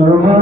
Down,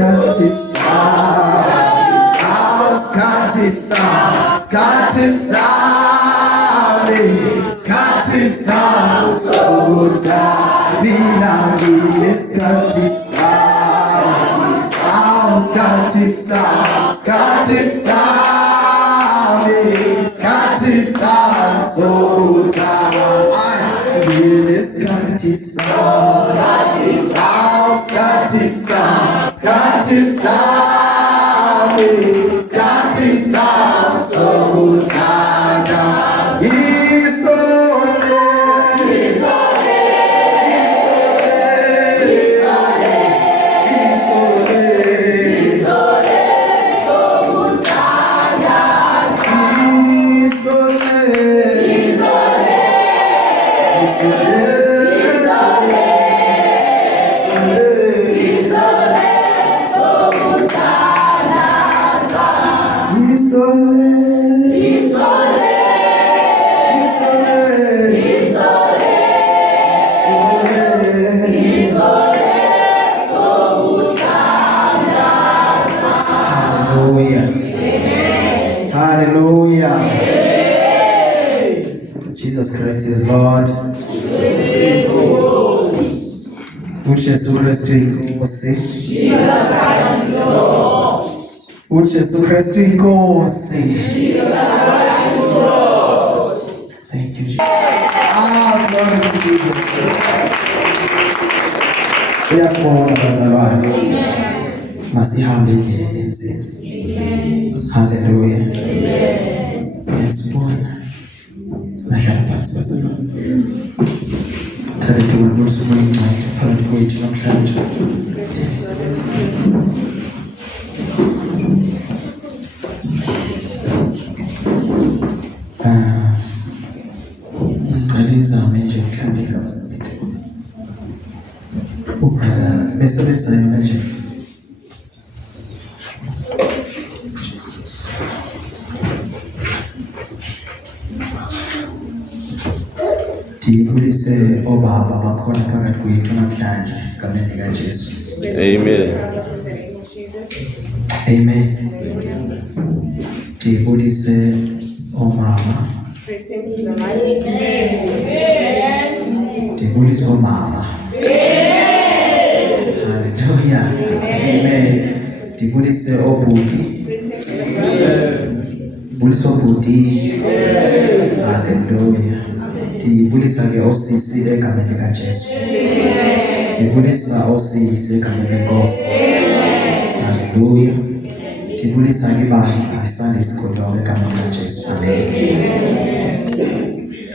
Scotty sound, Scotty sound, Scotty sound, Scotty sound, so Nina Scotty sound, Scotty sound, Scotty sound, Scotty sound, so Scotty sound, Scotty sound, Scotty sound, Scotty sound, so Hallelujah. Jesus Christ is Lord. uJesu Kristu inkosi. Jesus Christ is Lord. uJesu Kristu inkosi. Jesus Christ is Lord. Thank you, Jesus. Glory to Jesus. Uyasibona bazalwane. Masihambe endleleni enzima. Hallelujah. Uyasibona. Sihlala phansi bazalwane. Thatha ubusuku phakathi kwethu namhlanje. Ngicela izame nje mhlawumbe ngaba besebenzisa yona nje. Ndibulise obaba bakhona phakathi kwethu namhlanje ngameni likaJesu. Amen. Amen. Ndibulise omama. Ndibulise omama. Hallelujah. Amen. Ndibulise obhuti. Ndibulise obhuti. Hallelujah. Ndibulisa ke osisi egameni likaJesu. Ndibulisa osisi egameni lenkosi. Hallelujah. Ndibulisa ke bandla isandla esigodlayo egameni likaJesu.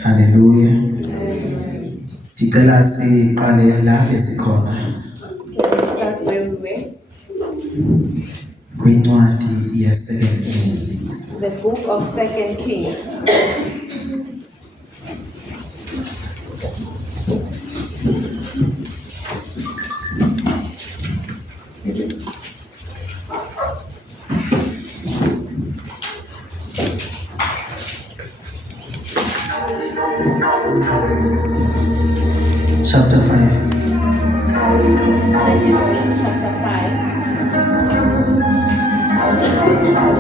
Hallelujah. Ndicela siqale la besikhona. Kwincwadi ye-2 Kings. The book of 2 Kings. Chapter 5. Chapter 5.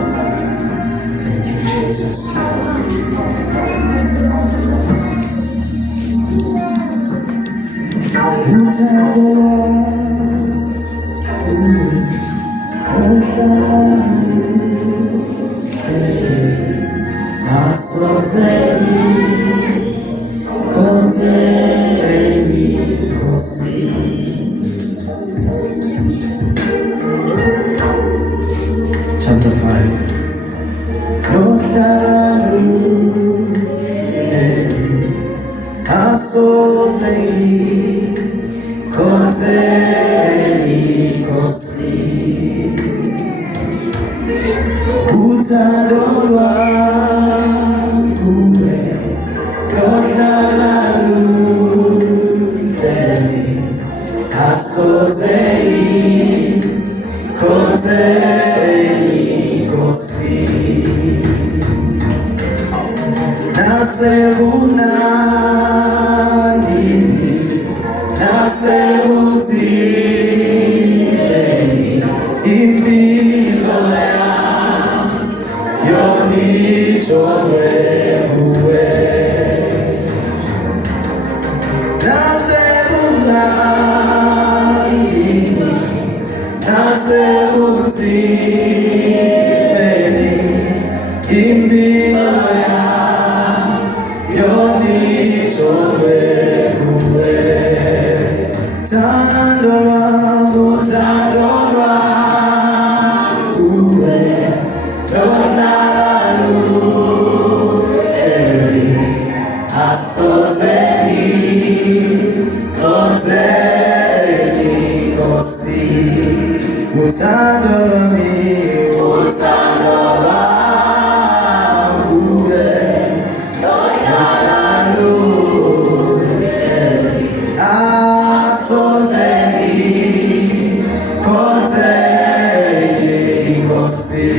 Thank you, Jesus. Chapter 5. nasebunzimeni impilo yami yonijove kuwe. Thando lwami kuwe lohlala luhleli asoze ngikhothele Nkosi. Uthando lwami kuwe lohlala luhleli asoze ngikhothele Nkosi.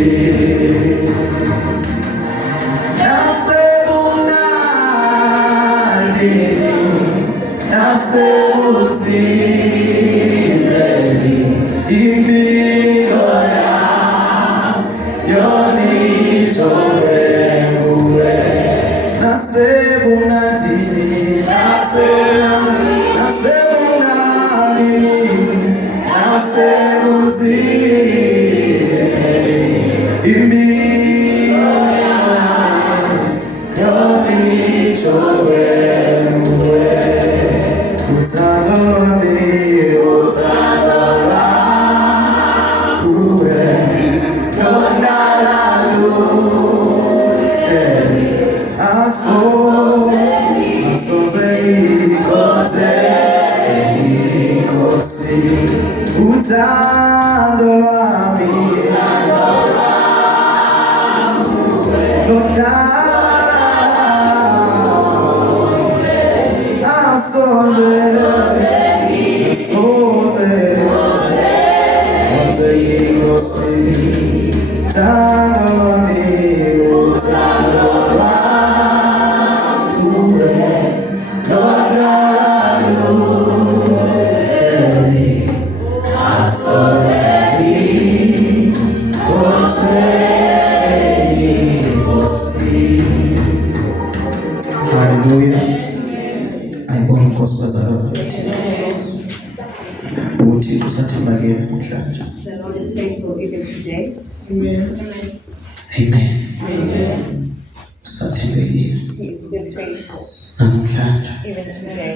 Nasebunzimeni impilo yami yonijove kuwe. Nasebunandini nasebunzimeni impilo yami yonijove kuwe. Uthando lwami kuwe lohlala luhleli asoze ngikhothele Nkosi. Uthando lwami lohlala asoze Nkosi. Thando lwami kuwe lohlala luhleli asoze ngikhothele Nkosi. Haleluya. Ayibona Nkosi bazalwane bathi uThixo usathembakele namhlanje. The Lord is faithful even today. Amen. Usathembekile He is still faithful namhlanje. even today.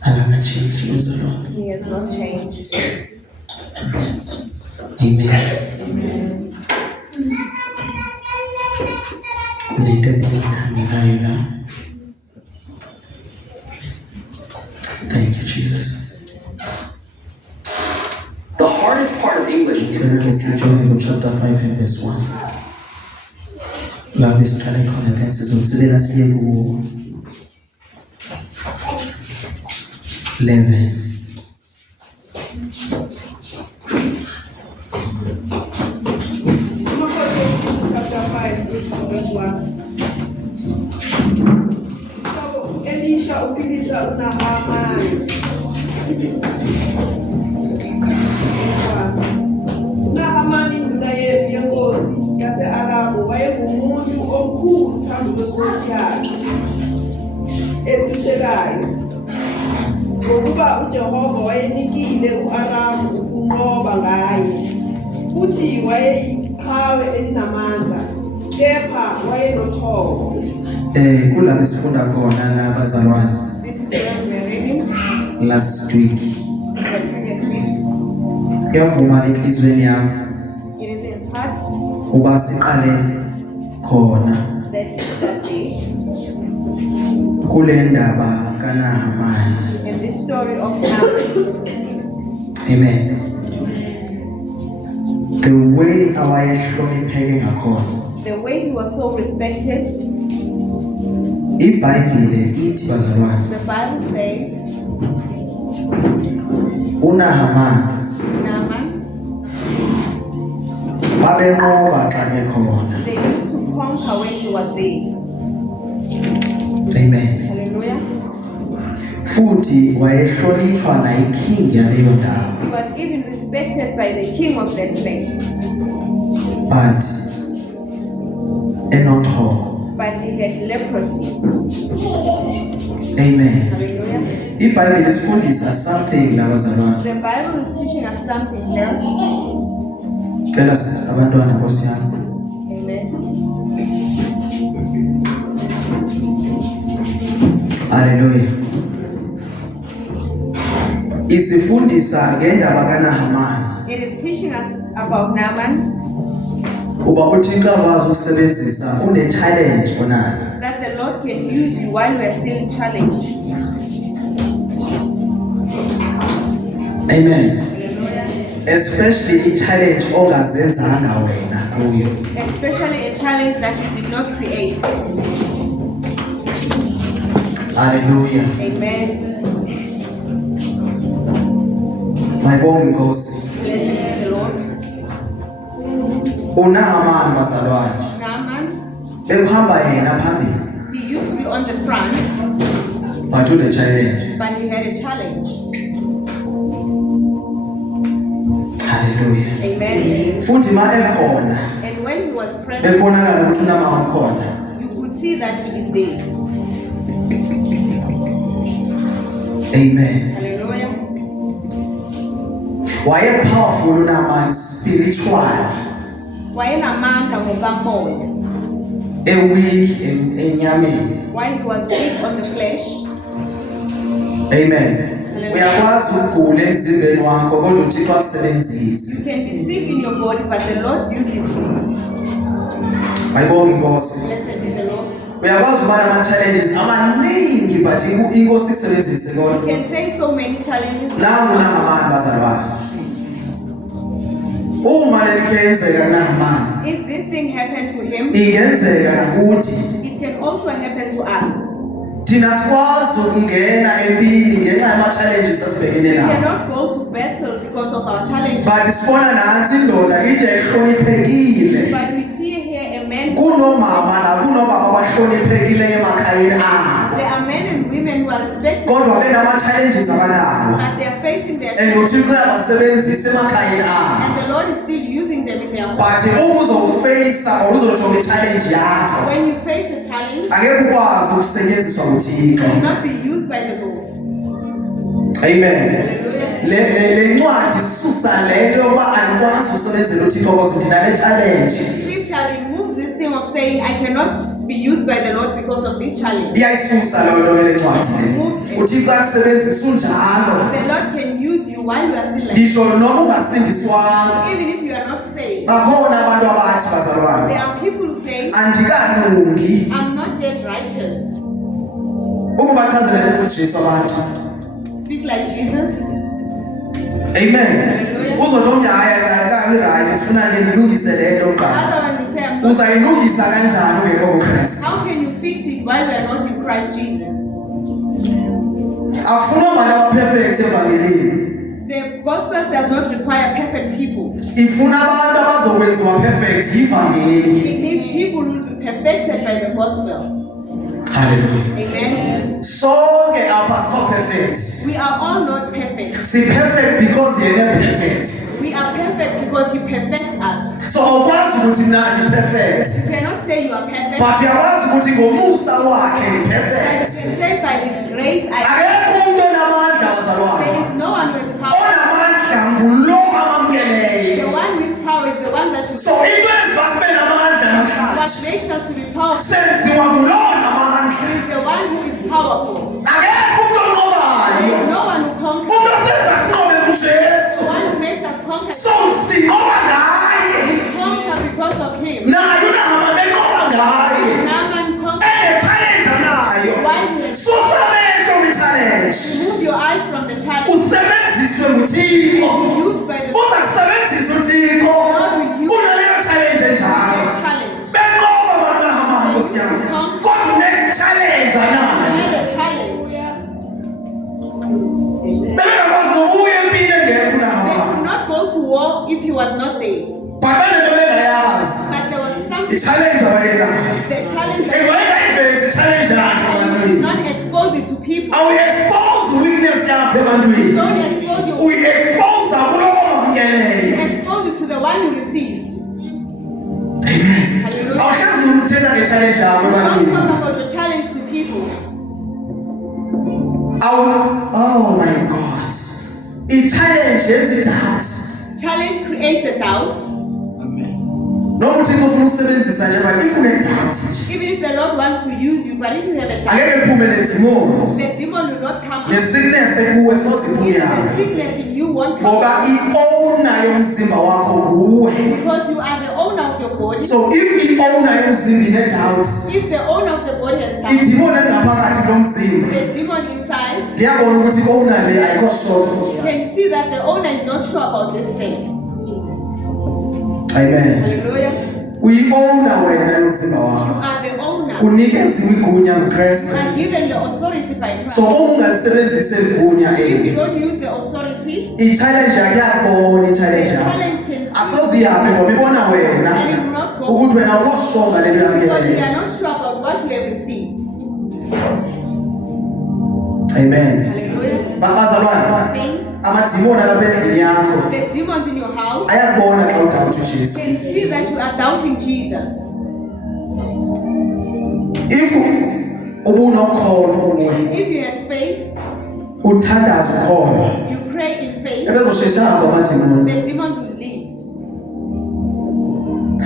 Akakatshintshi bazalwane. He has not changed. Amen. Kunento engiyikhangelayo la. Thank you, Jesus. The hardest part of English is Job chapter 5 and verse 1. La siqale khona then sizotsibela siye ku 11. Chapter 5, verse 1. So Elisha uphilisa uNahamani. uNahamani induna yenkosi yase-Aramu wayengumuntu omkhulu phambi kwenkosi yakhe ephishekayo, ngokuba uJehova wayenikile u-Aramu ukunqoba ngaye, futhi wayeyiqhawe elinamandla, kepha wayenothoko. Kula besifunda khona la bazalwane This is where we are reading last week. the previous week. Kuyavuma enhlizweni yami It is in his heart uba siqale khona that day kule ndaba kaNahamani. in this story of Naaman. Amen. The way awayehlonipheke ngakhona. The way he was so respected, iBhayibhile ithi bazalwane the Bible says uNahamani Naaman, babenqoba xa ekhona. they used to conquer when he was there. Amen. Hallelujah. Futhi wayehlonishwa nayiking yaleyo ndawo. He was even respected by the king of that place, But enothoko. but he had leprosy. Amen. Hallelujah. IBhayibheli isifundisa something la bazalwane. The Bible is teaching us something here. Cela abantwana Nkosi yami. Amen. Hallelujah. Isifundisa ngendaba kaNahamani. It is teaching us about Naaman, Uba uThixo akwazi ukusebenzisa une challenge onayo. that the Lord can use you while we are still in challenge. Amen. Hallelujah. Especially i-challenge ongazenzanga wena kuyo. Especially a challenge that you did not create. Hallelujah. Amen. Mayibonge Nkosi. Blessed be the Lord. uNahamani bazalwane Naaman, ekuhamba yena phambili he used to be on the front, but une challenge. but he had a challenge. Hallelujah. Amen. Futhi ma ekhona And when he was present, ekubonakala ukuthi uNahamani ukhona. you could see that he is there. Amen. Hallelujah. Waye powerful uNahamani spiritually. Wayenamandla ngokamoya. Weak enyameni. While he was weak on the flesh, Amen. Uyakwazi ukugula emzimbeni wakho kodwa uThixo you akusebenzise. can be sick in your body, but the Lord uses you. Mayibonge Nkosi. Blessed be the Lord. Uyakwazi ukuba nama-challenges amaningi but inkosi ikusebenzise You kodwa. can face so many challenges. Nangu uNahamani bazalwane. Uma lelikenzeka kuNahamani, If this thing happened to him, ingenzeka nakuthi. it can also happen to us. Thina sikwazi ukungena empini ngenxa yama-challenges asibhekene We nawo. cannot go to battle because of our challenges. But sibona nansi indoda ide ehloniphekile. But we see here a man. Kunomama nakunobaba abahloniphekileyo emakhayeni abo. There are men and women who are respected, Kodwa benama-challenges abanawo. but they are facing their And uThixo uyabasebenzisa emakhayeni abo. and the Lord is still using them in their home. But uma uzofeyisa or uzojonga i-challenge yakho, When you face a challenge, angeke ukwazi ukusetyenziswa nguThixo. you cannot be used by the Lord. Amen. Hallelujah. Le ncwadi isusa lento yokuba andikwazi ukusebenzela uThixo because ndinale challenge. Scripture removes this thing of saying I cannot be used by the Lord because of this challenge. Iyayisusa leyo nto le ncwadi le. uThixo akusebenzisa unjalo. The Lord can use you while you are still like Ngisho noma ungasindiswanga. even if you are not saved. Bakhona abantu abathi There bazalwane, are people who say andikalungi. I'm not yet righteous. Uma bachazela uJesu abantu. Speak like Jesus. Amen. Uzonomnye hayi akabi right ufuna ke ngilungise lento kuqala. Other one will say I'm not. Uzayilungisa kanjani ungekho kuKristu? How can you fix it while we are not in Christ Jesus? Afuna abantu abaperfect evangelini. The gospel does not require perfect people. Ifuna abantu abazokwenziwa perfect ivangeli. It needs people who will be perfected by the gospel. Hallelujah. Amen. Sonke apha sikho perfect. We are all not perfect. Si perfect because yena perfect. We are perfect because He perfects us. So awukwazi ukuthi mina ndi perfect. You cannot say you are perfect. But uyakwazi ukuthi ngomusa wakhe ndi But you perfect. can say by His grace I Akekho umuntu onamandla there bazalwane. is no one with power. Onamandla ngulo The amamkeleyo. one with power is the one that you So into eziba sibe namandla namhlanje what makes us to be powerful senziwa ngulo namandla. is the one who is powerful. Akekho umuntu There onqobayo. is no one who conquers. Umuntu osenza sinqobe The nguJesu. one who makes us conquer. So sinqoba ngaye. We conquer because of Him. Naye uNahamani enqoba ngaye. Naaman conquered. Ene-challenge anayo. Why do you Susa amehlo kwi-challenge. remove your eyes from the challenge? Usebenziswe nguThixo. Be used by the Uza kusebenzisa uThixo. Kunaleyo challenge enjalo. challenge. Benqoba banahamani Nkosi yami. Kodwa une-challenge anayo. By the challenge. Bebengakwazi nokuya empini engekho They uNahamani. could not go to war if he was not there. But banento bengayazi. But there was something. I-challenge awayenayo. The challenge that Engayivezi i-challenge yakhe you ebantwini. not expose it to people. Awuyi-expose weakness yakho ebantwini. Don't expose your Uyi-expose kulowo omamkeleyo. expose it to the one you received. Amen. Hallelujah. Awuhlezi uthetha nge-challenge yakho Don't ebantwini. talk about your challenge to people. Oh my God. I-challenge yenza i-doubt. Challenge creates a doubt. Noma uThixo ufuna ukusebenzisa nje, but if une-doubt nje, Even if the Lord wants to use you, but if you have a doubt, angeke kuphume nedimoni. the demon will not come out. Ne-sickness ekuwe soze iphume Even yayo. the sickness in you won't come Ngoba out. i-owner yomzimba wakho nguwe. Because you are the owner of your body. So if i-owner yomzimba ine-doubt, If the owner of the body has doubt, idimoni elingaphakathi lomzimba the demon inside liyabona ukuthi i-owner le ayikho sure. can see that the owner is not sure about this thing. Amen. Hallelujah. Uyi-owner wena yomzimba You wakho. are the owner. Unikeziwe igunya You nguKristu. are given the authority by Christ. So uma ungalisebenzisi eligunya If you eli, don't use the authority, i-challenge yakho iyakubona the i-challenge yakho. challenge can see Asoze ihambe ngoba ibona wena and it will not go ukuthi wena awukoshonga lento because you yamkelele. are not sure about what you have received. Amen. Hallelujah. Bazalwane, Saints, amadimoni alapha endlini yakho the demons in your house ayakubona xa udawuthi uJesu. can see that you are doubting Jesus. If ubunokhono If you have faith, uthandaza ukhona, you pray in faith, ebezosheshanga amadimoni. the demons will leave.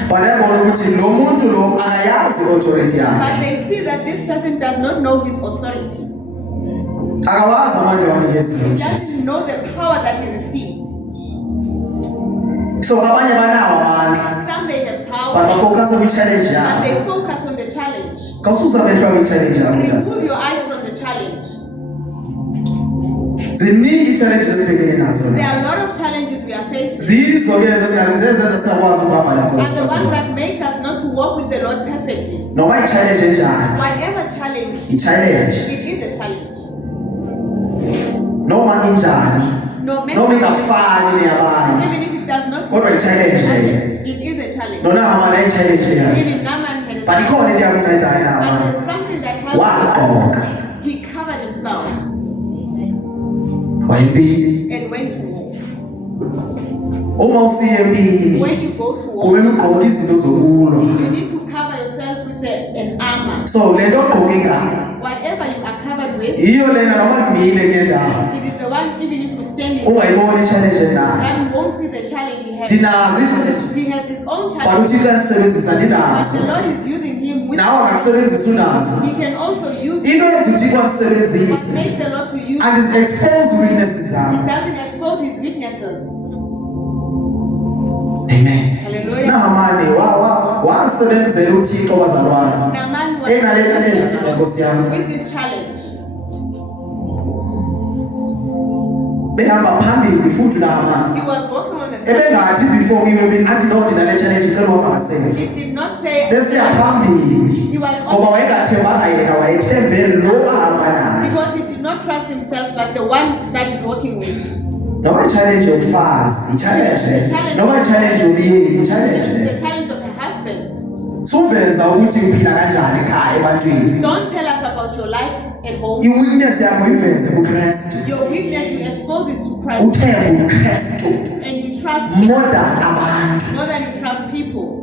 But ayabona ukuthi lo muntu lo akayazi i-authority yakhe. But they see that this person does not know his authority. Akawazi amandla awanikezile He uJesu. doesn't know the power that he received. So abanye banawo amandla, Some they have but power, bafocus kwi-challenge but yabo. they focus on the challenge. Kawususa amehlo kwi-challenge yabo Remove mntase. your eyes from the challenge. Ziningi i-challenges esibhekene nazo There la. are a lot of challenges we are facing. Zizo ke zezenza singakwazi ukuhamba And naNkosi. the ones that makes us not to walk with the Lord perfectly. Noma i-challenge enjani, Whatever challenge, i-challenge. it is a challenge. Noma injani, No matter noma ingafani neyabanye, even if it does not, kodwa i-challenge leyo. it is a challenge. Nona hamba ne-challenge leyo. Even Naaman had a But ikhona into yamncedayo but naMani. there's something that helped Wagqoka, him. He covered himself wayempini. and went to war. Uma usiya empini, When you go to war, kumele ugqoke izinto zokulwa. you need to cover yourself with an armor. So le nto ogqoke ngayo, Whatever you are covered with, yiyo lena noma kumile kule ndawo. it is the one, even if you stand in, Ungayiboni i-challenge enayo. that you won't see the challenge he has. Ndinazo i-challenge. He has his own But challenge, uThixo uyazisebenzisa but ndinazo. the Lord is using him with. Nawe angakusebenzisa unazo. He can also use. Into yenza uThixo What akusebenzise makes the Lord to use? and is expose weaknesses He zakho. doesn't expose his weaknesses. Amen. Hallelujah. Nahamani wasebenzela uThixo bazalwane. Naaman was Enale Nkosi yami. with this challenge. Behamba phambili futhi Nahamani. He was walking on the field. Ebengathi before kiwe athi no ndinale challenge ngicela uhamba ngaseve. He did not say. Bese yaphambili. He was Ngoba on wayengathembanga yena wayethembe lo ahamba naye. because he did not trust himself, but the one that is working with. Noma i-challenge yomfazi, i-challenge le. Noma i-challenge yomyeni, i-challenge It's le. the challenge of a husband. Suveza ukuthi uphila kanjani ekhaya ebantwini. Don't tell us about your life at home. I-weakness yakho iveze kuKristu. Your weakness you expose it to Christ Uthembe uKristu and you trust him more than abantu. more than you trust people.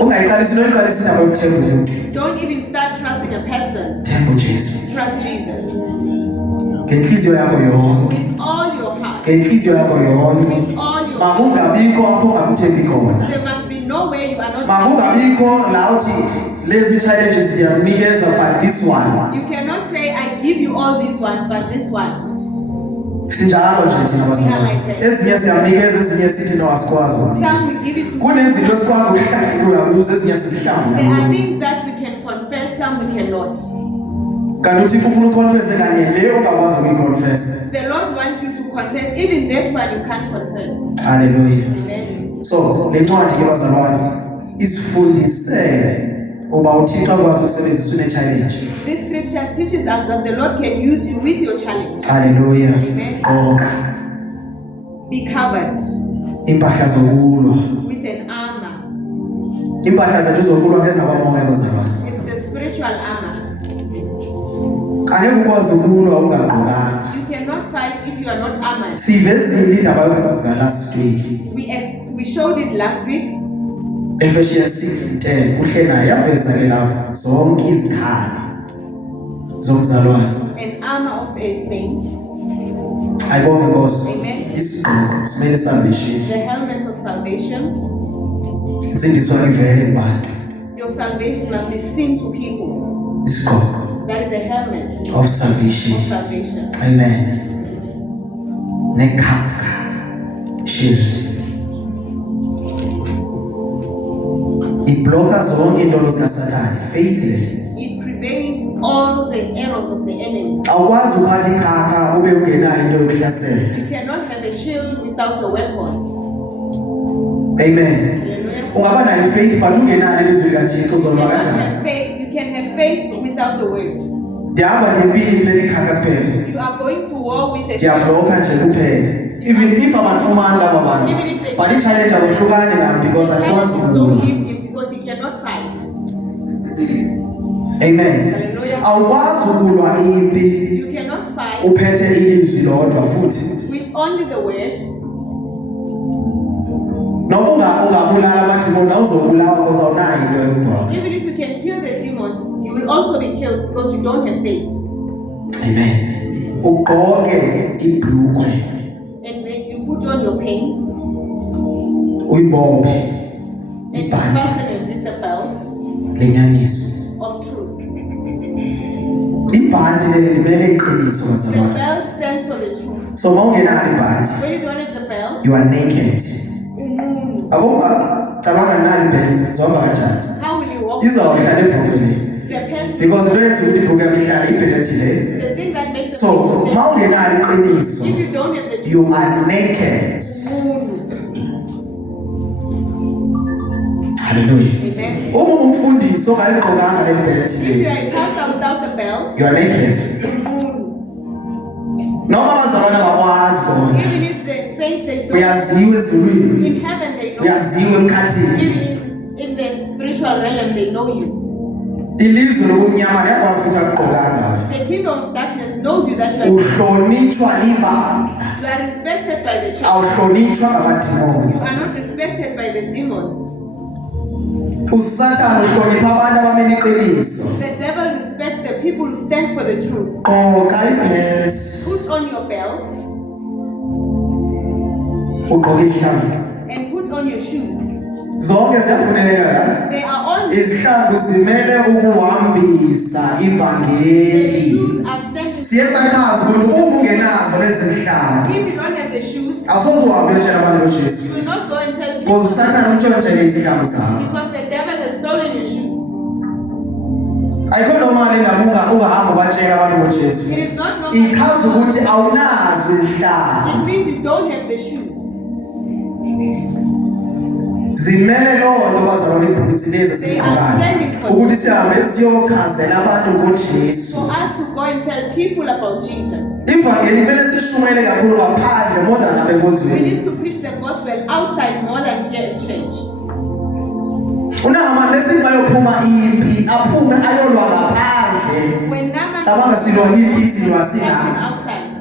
Ungayiqalisi noyiqalisi indaba yokuthemba umuntu. Don't even start trusting a person. Themba uJesu. Trust Jesus Ngenhliziyo yakho yonke. with all your heart, Ngenhliziyo yakho yonke. with all your heart. Makungabikho apho ungakuthembi khona. There must be no way you are not. Makungabikho la uthi lezi challenges ziyakunikeza but this one. You cannot say I give you all these ones, but this one. Sinjalo nje thina bazalwane. Ezinye siyanikeza, ezinye sithi no asikwazi. Some we give it to. Kunezinto esikwazi ukuhlangulula kuzo, ezinye There are sizihlangulula. things that we can confess, some we cannot. Kanti uThixo ufuna uconfess kanye leyo ongakwazi ukuyiconfess. The Lord wants you to confess, even that one you can't confess. Hallelujah. Amen. So le ncwadi ke bazalwane isifundise uba uThixo akwazi ukusebenzisa une-challenge. This scripture teaches us that the Lord can use you with your challenge. Hallelujah. Amen. Gqoka Be covered impahla zokulwa. with an armor. Impahla zethu zokulwa ngezakwamoya bazalwane. It's the spiritual armor. Angeke ukwazi ukulwa ungagqokanga. You cannot fight if you are not armored. Sivezile indaba yokuba last week. We showed it last week. Ephesians 6:10 uhlena yaveza ke lapho zonke izikhali zomzalwane. An armor of a saint, Ayibonge Nkosi. Amen. Isigqoko simele salvation. the helmet of salvation. Insindiso ivele kubantu. Your salvation must be seen to people. Isigqoko That is the helmet of salvation. of salvation. Amen. Nekhaka shield. Ibloka zonke intolo zikaSathane faithfully. It prevents all the errors of the enemy. Awukwazi uphatha ikhaka ube ungenayo into yokuhlasela. You cannot have a shield without a weapon. Amen. Hallelujah. Ungaba nayo faith but ungenalo ilizwi likaThixo You uzolwa cannot kanjani? have faith. You can have faith without the word. Ndihamba ngempini ngiphethe ikhaka kuphela. You are going to war with a Ndiyabloka nje kuphela. Even if abafumani laba bantu. Even if they- But i-challenge azohlukani nami because andikwazi don't ukulwa. leave him because he cannot fight. Amen. Hallelujah. Awukwazi ukulwa impi You cannot fight uphethe ilizwi lodwa futhi. with only the word. Noma ungabulala amadimoni awuzobulawa because awunayo into yokubhroka. Even if you can kill the demons, you will also be killed because you don't have faith. Amen. Ugqoke ibhlukwe And then you put on your pants uyibophe and you ibhanti fasten it with the belt lenyaniso. of truth. Ibhanti leli limele iqiniso The bazalwane. belt stands for the truth. So mawungenalo ibhanti, When you don't have the belt, you are naked. Cabanga nali ibheli zohamba kanjani? how will you walk? Izawuhlala ebhlukweni The pants, because into yenza ukuthi ibhluku yami ihlale ibhelethi le. the thing that makes the So pants mawungenalo iqiniso, if you don't have the truth, you are naked. Hallelujah. amen. Uma ungumfundisi ongaligqokanga leli bhelethi If you le, are a pastor without the belt, you are naked. Noma abazalwane abakwazi bona. even if the saints they don't, Uyaziwa ezulwini, in heaven they know, uyaziwa emkhathini. even in the spiritual realm they know you. Ilizwe lobumnyama liyakwazi ukuthi akugqokanga wena. The kingdom of darkness knows you that you are, Uhlonitshwa libandla, you are respected by the church. awuhlonitshwa ngamadimoni. You are not respected by the demons. USathane uhlonipha abantu abamele iqiniso. The devil respects the people who stand for the truth. Gqoka ibhelt, Put on your belt ugqoke ihlangu. and put on your shoes. Zonke ziyafuneka la. They are on. Izihlangu zimele ukuhambisa The ivangeli. shoes are standing. Siye sachaza ukuthi uma ungenazo lezi zihlangu, If you don't have the shoes, awusoze uhambe uyotshela abantu you ngoJesu. will not go and tell Because people uSathane untshontshe izihlangu zakho. because the devil has stolen your shoes. Ayikho normally indaba ungahamba ubatshela abantu ngoJesu. It is not normal. Ichaza ukuthi awunazo izihlangu. It means you don't have the shoes. Zimele loo nto bazalwane ibhulisi lezi They are standing siziqokayo for ukuthi sihambe siyochazela abantu ngoJesu. For us to go and tell people about Jesus, Ivangeli kumele sishumayele kakhulu ngaphandle more than apha we enkonzweni. need to preach the gospel outside more than here in church. Unahamani lesithi bayophuma impi aphume ayolwa ngaphandle. When Naaman Cabanga silwa impi silwa was silapha. outside,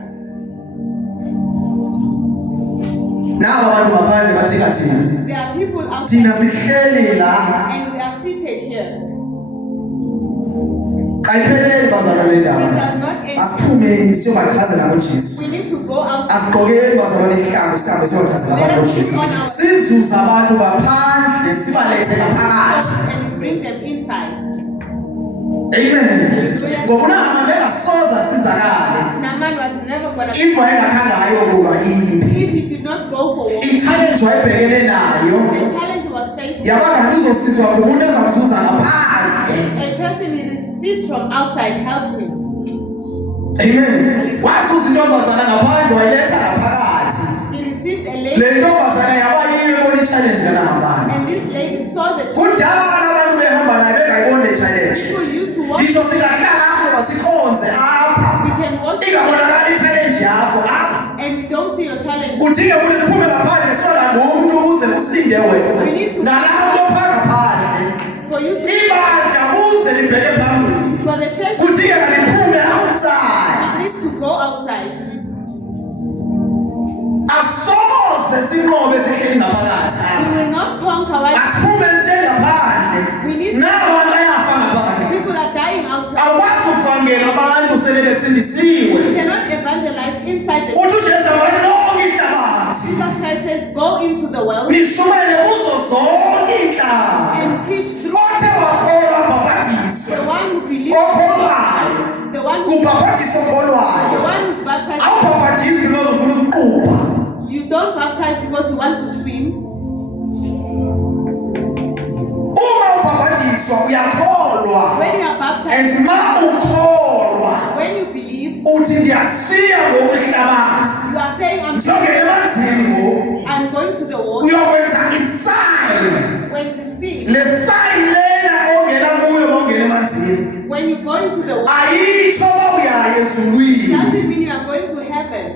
Nabo abantu ngaphandle bathika thina. there are people Thina outside sihleli la. and we are seated here. Ayipheleli bazalwane It does indaba. not end. Asiphumeni siyobachazela ngoJesu. We need to go outside. Asigqokeni bazalwane ihlangu sihambe siyochazela abantu ngoJesu. Sizuze abantu ngaphandle sibalethe ngaphakathi. And bring them inside. Amen. Ngoba uNahama bengasoze asizakale Naaman was never gonna. if wayengakhange ayokulwa impi. If he did not go for war, I-challenge wayebhekene nayo the challenge was faced. yabanga luzosizwa ngumuntu ezamzuza ngaphandle. A person he received from outside helped him. Amen. Wasuza intombazana ngaphandle wayiletha ngaphakathi. He received a Le lady, ntombazana yabayiyo ebona i-challenge kaNahamani. and this lady saw the challenge. Kudala abantu behamba naye bengayiboni le challenge. People used to walk. Ngisho singahlala apho basikhonze apha. We can worship Ingabonakali i-challenge yakho apha. and we don't see your challenge. Kudinge ukuthi siphume ngaphandle siyolanda umuntu ukuze usinde wena. Ngalapho phangaphandle. For you to, Ibandla ukuze libheke phambili. for the church, Kudingeka liphume outside. it needs to go outside. Asoze sinqobe sihleli ngaphakathi. We will not conquer like Asiphume siye ngaphandle. we need Nabantu bayafa ngaphandle. people are dying outside. Awukwazi uvangela abantu sele besindisiwe. You cannot evangelize inside the Uthi uJesu wathi lonke ihlabathi. Jesus Christ says, go into the world Nishumele kuzo zonke inhlanga. and preach through Othe wakholwa babhadiswe. the one who believes, Okholwayo. the one who Kubhabhadiswa the okholwayo. one who's baptized. Awubhabhadisi because ufuna ukuqubha. You don't baptize because you want to swim. Uma ubhabhadiswa uyakholwa. When you are baptized, And ma ukholwa when you believe, uthi ngiyashiya ngokwehlabathi. you are saying, Njengele emanzini ngoku. I'm going to the water. Uyokwenza isign. When you see, Le sign lena ongena kuyo mawungena emanzini. when you go into the water, Ayitsho mawuyaya ezulwini. doesn't mean you are going to heaven.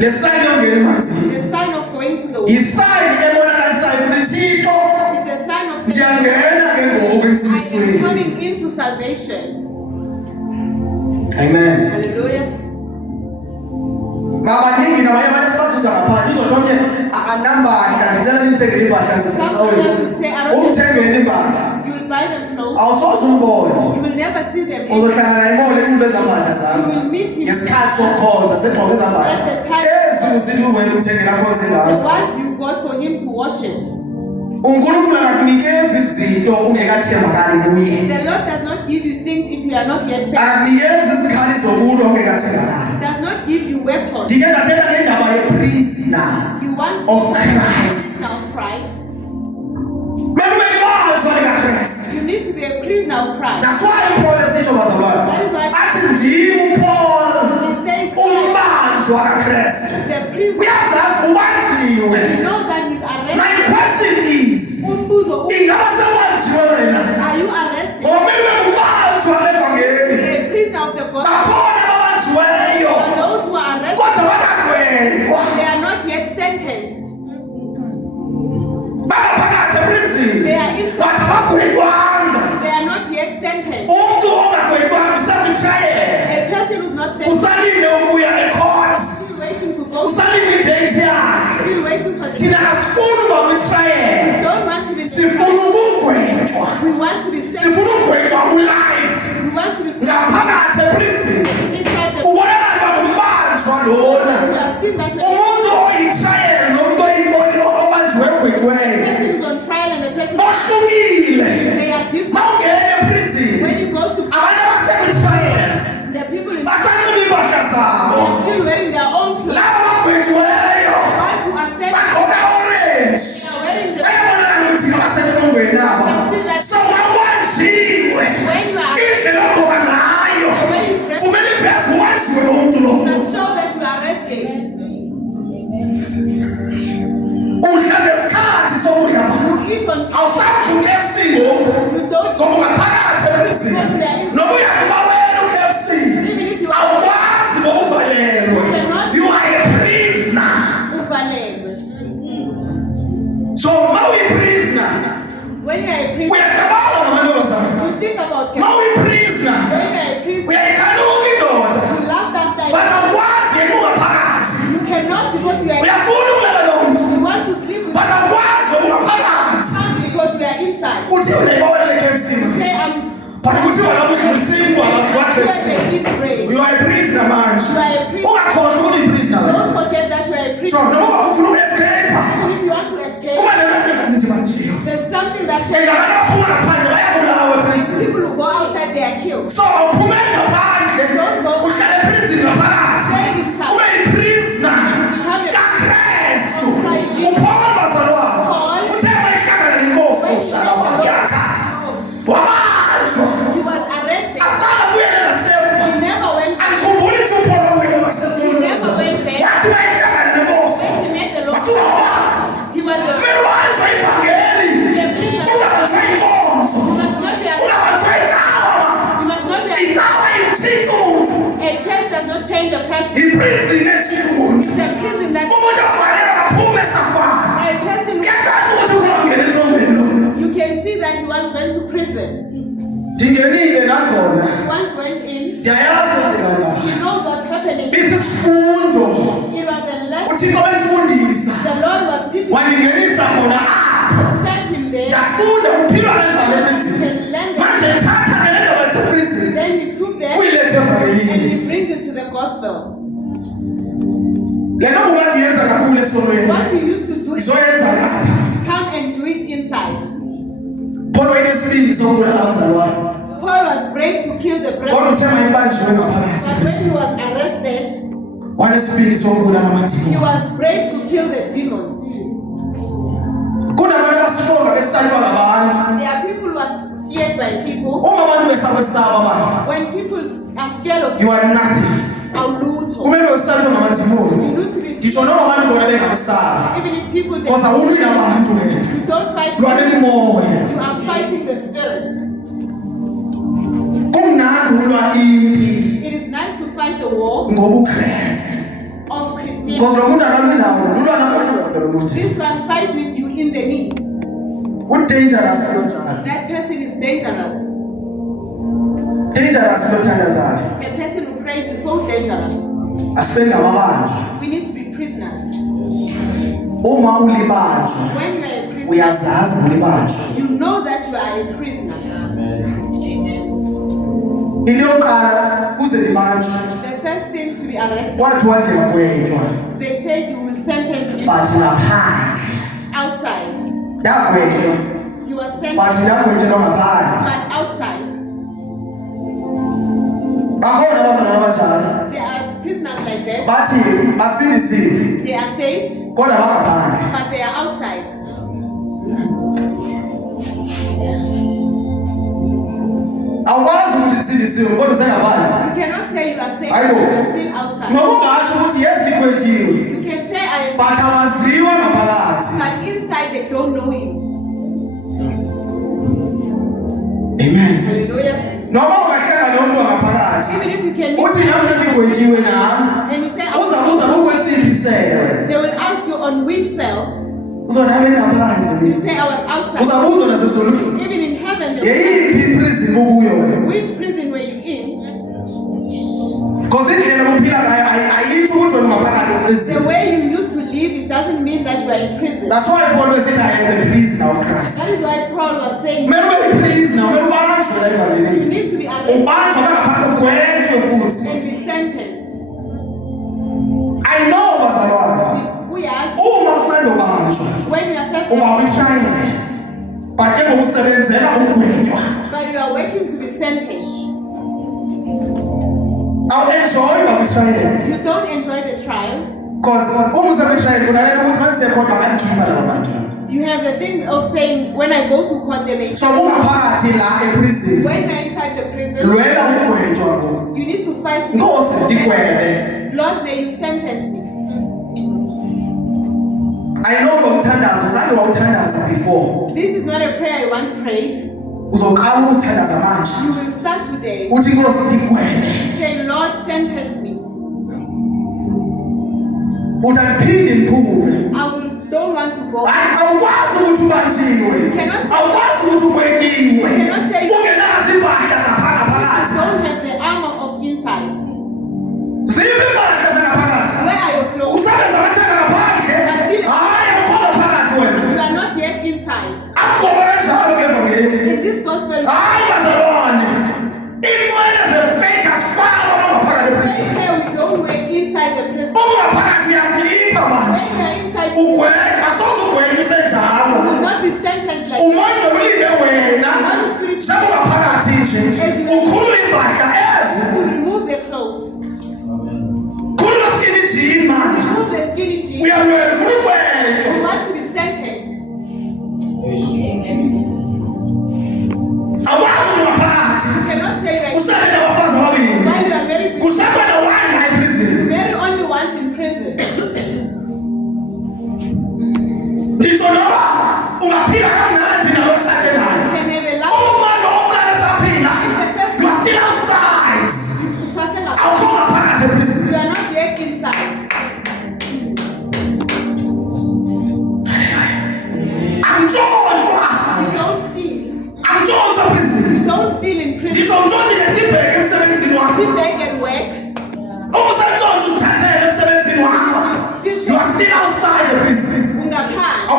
Le sign yongena emanzini. The sign of going to the water Isign ebonakalisayo ukuthi Thixo is a sign of saying, ndiyangena ke ngoku I am entsingisweni. coming into salvation. Amen. Hallelujah. Mabaningi nabanye abantu esibazuza ngaphandle uzothi omnye anambahla ngicela nithengele impahla umthengele impahla You will buy them clothes. awusoze umbone You will never see them. uzohlangana naye imole enxibe ezambahla You zakho will meet him. ngesikhathi sokukhonza segqoke ezambahla ezimuzithi uwena umthengele akhonze The ngazo ones you bought for him to worship. uNkulunkulu akakunikezi izinto ungekathembakali kuye The Lord does not give you things if you are not yet faithful. akunikezi izikhali zokulwa ungekathembakali He does not give you weapons. ndike ndathetha ngendaba yeprisoner He wants of to Christ. of Christ. bekumele banjwa likaKristu. You need to be a prisoner of Christ. That's why Paul esitsho bazalwane That is why athi ndim Paul he says umbanjwa kaKristu the prisoner. uyazazi He ubanjiwe. knows that he's My arrested. question is Umbuzo, ingaba sebanjiwe wena are you arrested? ngomele ubanjwa evangeli A prisoner of the gospel. bakhona ababanjiweyo There are those who are arrested. kodwa bangagwetywa They are not yet sentenced. bangaphakathi They eprisini are in. but abagwetywanga. They are not yet sentenced. Umntu ongagwetywanga usamtrayele A person who's not sentenced usalinde ukuya ecourt is waiting to go. usalinde idate yakhe Still waiting for the. thina asifuni uba witrayele Don't want to be. sifuna ukugwetywa We want to be sentenced. sifuna ukugwetywa kulife We want to be ngaphakathi eprisini inside the. ubonakala uba ngumbanjwa lona We have seen that the umuntu oyitrayele nomntu obanjiwe egwetyiweyo person is on trial and the person. bohlukile They are different. mawungena eprisini When you go to abantu abasekwitrayele the people in. basanxiba iimpahla zabo They are still wearing their own clothes. laba bagwetyiweyo The ones who are sentenced. bagqoka orange They are wearing the. bayabonakala ukuthi ngabasentlongweni aba so mawanjiwe When you are. indlela ogqoka ngayo When you dress. kumele iveze uwanjiwe lo mntu lo You must show that you are arrested. udla ngesikhathi sokudla You eat on. awusadla uKFC ngoku You don't. ngoba ungaphakathi eprisini noba uyakubawela uKFC Even if you are. awukwazi ngokuvalelwe you are a prisoner Uvalelwe. so ma uyi-prisoner When you are a prisoner, uyacabanga ngamantombazana you think about ma God. uyi-prisoner When you are a prisoner, uyayikhanuka indoda you last after. but awukwazi yena ungaphakathi You cannot because you are. uyafuna ukulala lo mntu You want to sleep with. but awukwazi ngoba ungaphakathi Because you are inside. kuthiwa uyayibawela le-KFC Say I'm. but kuthiwa namuhla usinkwa abantu Here ba-KFC they eat bread. you are a prisoner manje You are a prisoner. ungakhohlwa ukuthi uyi-prisoner wena Don't forget that you are a so prisoner. noma ufuna uku-escape Even if you want to escape, kuba nithi banjiwe there's something that and says abantu abaphuma ngaphandle bayabulawa eprisini people who go outside they are killed. so awuphumeli ngaphandle uhlala eprisini ngaphakathi Stay inside. ube yi-prisoner kaKristu uPaul bazalwane uthe bayihlangana nenkosi ushalaba yakha wabanjwa He was arrested. asala buyele ngasemva He never went back. andikhumbuli ukuthi uPaul wabuyele He ngasemva never went back. wathi wayihlangana nenkosi When he met the Lord, wasuka he was a kumele ubanjwe ivangeli prisoner. ungabanjwa inkonzo You must not be arrested. ungabanjwa ikawa You must not be arrested. ikawa imtshintsha umuntu A church does not change a person. iprisini etshintsha umuntu It's a prison that umuntu avalelwe kaphume esafana a person kuyakade ukuthi ukungena ehlongweni lo you can see that he once went to prison. ndingenile nangona He once went in. ndiyayazi kwenzeka He njani knows what's happening. isisifundo It was a lesson. uthixo bendifundile Waningenisa khona apho. Set him there. Yafunda uphilwa kanjani He eprison. can learn Manje the thatha le ndaba yaseprison. Then he took that Uyilethe and evangelini. he brings it to the gospel. Le nto ubukade uyenza kakhulu esonweni. What you used to do is Izoyenza lapha. come and do it inside. Pholo inesibindi sokubulala abazalwane. Paul was brave to kill the Kodwa brethren, uthema ibanjiwe but ngaphakathi. when he was arrested, Wanesibindi sokubulala he amadimoni. was brave to kill the demons. Kunabantu abasihloga besatshwa ngabantu. There are people who are feared by people. Uma abantu besakwesaba abantu. When people are scared of You are nothing. Lutho, Kumele usatshwe ngamadimoni. you need to be Ngisho noma abantu bona bengakwesaba. even if people Because awulwi nabantu wena. you don't fight Lwa nemimoya. you are fighting the spirits. Kumnandi ulwa impi It is nice to fight the war ngobuKristu. of Christianity. Because lo muntu akalwi nawo, ulwa nabantu lo muntu. This one fights with you in the knees. Udangerous kanjalo. That person is dangerous. Dangerous lothandazayo. A person who prays is so dangerous. Asipenda amabanjwa. We need to be prisoners. Uma ulibanjwa, When you are a prisoner, uyazazi ulibanjwa. you know that you are a prisoner. Into yokuqala kuze libanjwe. The first thing to be arrested, Kwathi wade wagwetywa. they said you will sentence you Bathi ngaphandle. outside. Yagwetywa. You are Bathi sentenced, yagwetyelwa ngaphandle. but outside. Bakhona abazalwane abanjalo. There are prisoners like that. Bathi basindisiwe They are saved, kodwa bangaphandle. but they are outside. Awukwazi ukuthi sindisiwe kodwa usengaphandle. You cannot say you are saved, Ayo. but you are still outside. Noma ungasho ukuthi yes ligwetyiwe, You can say I am, but awaziwa ngaphakathi. but inside they don't know you. Amen. Hallelujah. Noma ungahlala nomuntu wangaphakathi. Even if you can meet Uthi nami ndigwetyiwe nami. and you say, Uzabuza kukwesiphi isebe. they will ask you on which cell. Uzondabe ngaphandle You mina. say I was outside. Uzabuzwa nasezulwini. Even in heaven, they will ask Yeyiphi iprison okuyo wena? you, which prison were you in? Because indlela ophila ngayo ayitsho ukuthi wena ungaphakathi The eprison. way you used to live, it doesn't mean that you are in prison. That's why Paul was saying I am the prisoner of Christ. That is why Paul was saying Kumele ube yi-prisoner, kumele ubanjwe la you evangelini. need to be arrested Ubanjwa bangaphandle ugwetywe futhi. and be sentenced. I know bazalwane. We are, Uma ufanda ubanjwa, when you are uba sentenced, uyishayela. But ke ngokusebenzela ukugwetywa. but you are working to be sentenced. Awu-enjoy uba uyishayela. You don't enjoy the trial. Because uma usebetrayela kunalela ukuthi uma ndisekhona bangandikhipha laba bantu. You have the thing of saying, when I go to court, they may. So ungaphakathi la eprison, When you're inside the prison, lwela ukugwetywa ngo. you need to fight. Nkosi ndikwele. Lord, may you sentence me. I know ngokuthandaza, uzange wawuthandaza before. This is not a prayer I once prayed. Uzoqala ukuthandaza manje. You will start today. Uthi Nkosi ndikwele. Say, Lord, sentence me. Uthi andiphinde ndiphume. Don't want to go. Awukwazi ukuthi ubanjiwe. Awukwazi ukuthi ugwetyiwe. Ungenazo impahla zaphakathi. Don't have the armor of inside. Ziphi impahla zangaphakathi? Where are your clothes? Usebenza abathenga ngaphandle? Hayi, awukho phakathi wena. You are not yet inside. Akukho kanjalo kule vangeli. In this gospel, Hayi bazalwane. Inqwele ze-fake asifakwa bangaphakathi eprison. we don't wear inside the prison. Ungaphakathi yazikhipha manje. When you are inside, you Ugwetha, asoze ugwethe usenjalo. will not be sentenced like Umanje ulinde wena. Holy Spirit Njengoba phakathi nje. Ukhulula impahla ezi. to remove the clothes. Khulula skinny jean manje. Remove the skinny jeans. Uyalwela ufuna ugwetho. You want to be sentenced. Awazi ungaphakathi. You cannot say like Ushade nabafazi ababili. while you are married. Kushadwa no-one la eprison. Marry only once in prison. Ngisho noma ungaphila kamnandi nalo oshade You naye. can have a life. Uma lo mntana esaphila, you are still outside. Awukho ngaphakathi eprison. You are not yet inside. Antshontshwa. You don't steal. Antshontshwa eprison. You don't steal in prison. Ngisho ntshontshe ngetibheke emsebenzini wakho. Sit back and work. Uma usentshontshe uzithathele emsebenzini wakho. You are still outside the prison. Ungaphandle.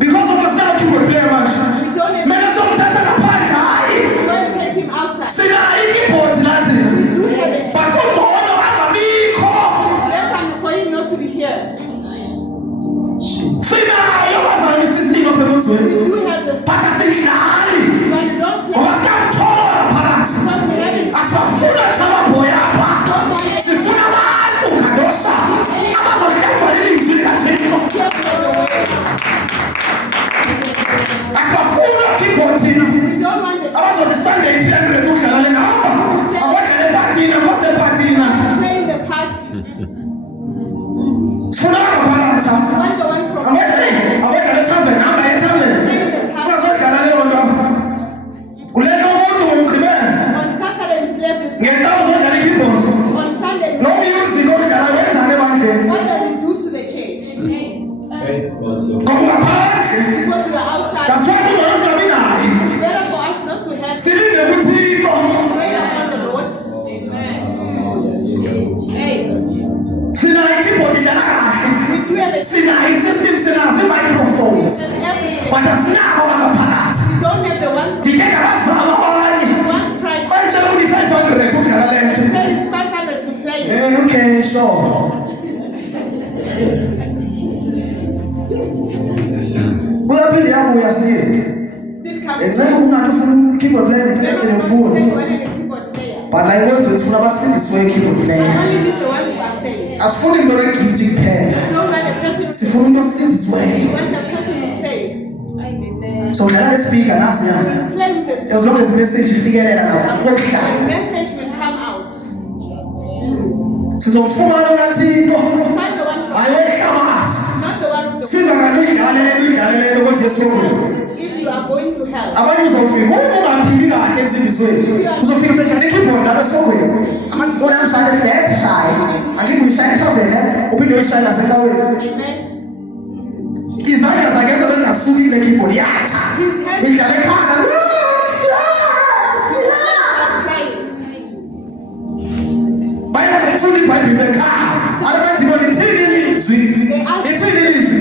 Because of us now keyboard player manje. We don't have Mina somthatha ngaphandle hayi. we don't take him outside. Sina i-keyboard nathi. We do have a But kodwa angabikho. better for him not to be here. Sinayo bazalwane system apha We emzweni. do have the But asidlali. but we don't play Ngoba sikathola phakathi. because we haven't Asibafuna nje amabhoya apha. done one Sifuna abantu kadosha. Abazohletshwa lelizwi likaThixo. Asibafuna keyboard thina. we don't want the Abazothi Sunday ihlelwe udlala nabo. Abadlale ephathini, kose ephathini. playing the party. Sifuna ngaphakathi. We want the one from Abadlale ethaveni, hamba ethaveni. playing the party. Ungazodlala leyo nto. Kulento umuntu ngomgqibelo. On Saturday we slept with Ngendawo uzodlala i-keyboard. on Sunday. No music odlala wenzani ebandleni. What does it do to the church? Ngokungaphandle. Because we are outside. That's why kungcono singabi naye. It's better for us not to have Silinde kuThixo. pray upon the Lord. Sina i-keyboard idlala kahle. We do have a Sina i-system, sinazo i-microphones. everything. But asinabo abangaphakathi. We don't have the one Ndikhe ngabazama abanye. one strike. Bantshela ukuthi i-500 udlala le nto. Then it's 500 to play. Okay, sure. Uyaphinde yabuya siye. Still comes. Encela ungathi ufuna i-keyboard player Never ngifuna say ngifuna. one and a keyboard player. But la ikwenza sifuna abasindiswe i-keyboard I player. only need the ones who are saved. Asifuni into le-gift kuphela. I don't want a person who Sifuna umuntu osindisweyo. want a person who's saved. So dlala le-speaker nasi ya. Play with the As long as message ifikelela lapho kokuhlala. message will come out. Sizomfumana uNathixo. Find the one from Ayohlamaza. not the one with the Siza ngani idlale lento kodwa esokweni. if you are going to hell. Abanye uzofika uma ungaphili kahle emsindisweni. Uzofika bethla ne-keyboard lapha esokweni. Amadimoni amshaya lethe shaya. Angithi uyishaya ethaveni, uphinde uyishaya nasecaweni. Amen. Izandla zakhe ezingasuki le keyboard yatha. His hands Idlala ekhanda. are crying. Bayafunda iBhayibheli ekhaya. Abadimoni ithini ilizwi? Ithini ilizwi?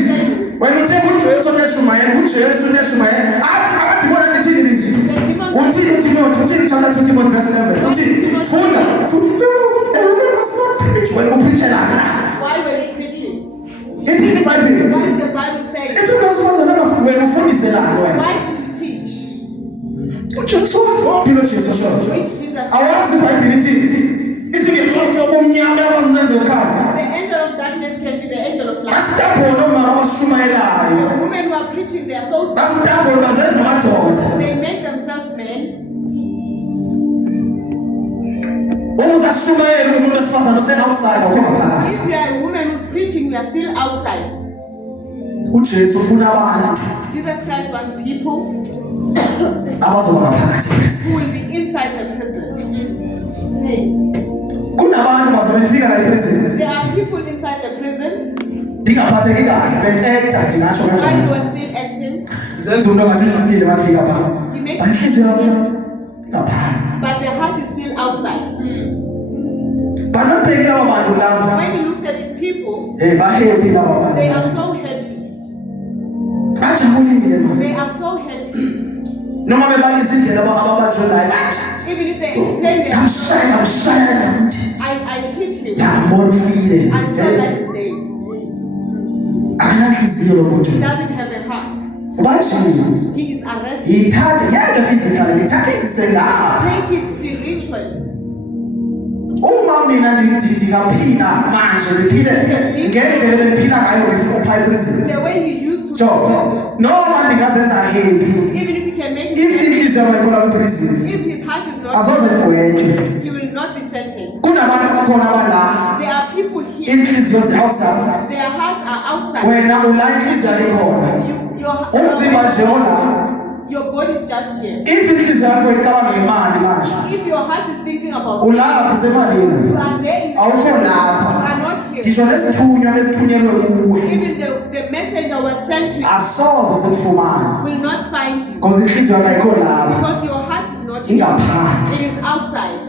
Wena uthe uJesu neshumayela, uJesu neshumayela. Abadimoni ithini ilizwi? Uthini Timothy, uthini chapter 2 Timothy verse 11. Uthini funda. Wena upreachelana. Why were you preaching? Ithini iBhayibheli? What is the Bible saying? Ithi ungasifazana ngafuni wena ufundiselana wena. Why did you teach? uJesu waphila Jesu shona. Which Jesus? Awazi iBhayibheli ithini? Ithi ngemhlobo omnyama yakwazenze ukhaya. The angel of darkness can be the angel of light. Basitapho nomama abashumayelayo. The women who are preaching, they are so strong. Basitapho bazenza amadoda. They make themselves men. Uzashumayela umuntu wesifazane ose-outside akho ngaphakathi. If you are a woman who's preaching, you are still outside. uJesu ufuna abantu Jesus Christ wants people abazoba ngaphakathi kwesi. who will be inside the prison. Kunabantu bazabe befika la eprison. There are people inside the prison Ndingaphatheki kahle be-acta ndingatsho while kanjani. you are still acting, Zenza into ngathi ngilile bafika phaa. But inhliziyo yabo ingaphandle. but their heart is still outside. Banobhekela aba bantu laba. When he looks at these people, Bahappy laba they bantu. are so happy. Bajabulile manje. They are so happy. Noma bebalisa indlela ababanjwe ngayo baja. Even if they explain their Ngamshaya namuthi. I hit him. Yambona ufile. I saw that he's dead. Akanahliziyo lo He muntu. doesn't have a heart. Ubajini. He is arrested. Yithathe yena physically, ngithathe isisengapha. Take it spiritually. Uma mina ndingaphila manje ngiphile ngendlela bengiphila ngayo before phaya eprison. The way he used to Job. Noma ndingazenza happy. even if he can make If it, inhliziyo yakho ikhona eprison, if his heart is not, asoze ngigwenjwe. he will not be sentenced. Kunabantu bakhona abala There are people here, inhliziyo zi-outside. their hearts are outside. Wena ula inhliziyo yakho ikhona. Umzimba nje ona. your body is just here. If inhliziyo yakho icabanga ngemali manje, If your heart is thinking about ulapha usemalini. you are there in the Awukho you lapha. are not here. Ngisho nesithunywa besithunyelwe kuwe. Even the messenger was sent to you Asoze sikufumane. will not find you Because inhliziyo yakho ayikho lapha. because your heart is not here. Ingaphandle. It is outside.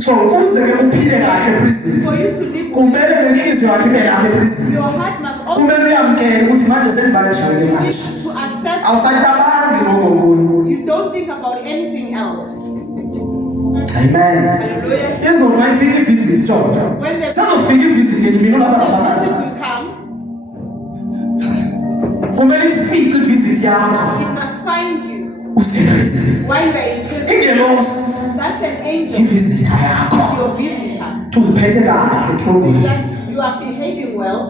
So ukuze ke uphile kahle eprison, For you to live kumele nenhliziyo yakhe ibe lapha eprison. your heart must also Kumele uyamkele ukuthi manje sengibanjiwe ke need manje. to accept. Awusacabangi ngokunye. You don't think about anything else. Amen. Hallelujah. Izoma ifika ivisit George. When the Sazofika ivisit nje mina lapha visit lapha. will come, Kumele ifike ivisit yakho. it must find you Useprison. while you are in prison. Ingelosi That's an angel. ivisita yakho. Your visitor. Tuziphethe kahle Thobile. That you are behaving well.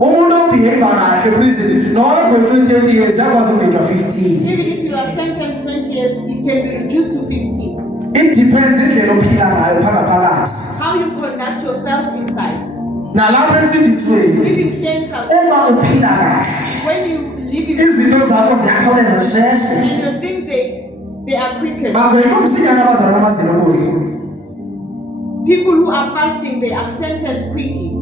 Umuntu obehave kahle eprison noma kwa 20 years yakwazi ukwenza 15. Even if you are sentenced 20 years, it can be reduced to 15. It depends indlela ophila ngayo phakaphakathi. How you conduct yourself inside. Nalapha ensindisweni Living here inside. uma uphila kahle When you live in izinto zakho ziyakhawuleza zisheshe. and your things they are quicker. Bakwethu umsinyana abazalwa amazelo kodwa. People who are fasting, they are sentenced quickly.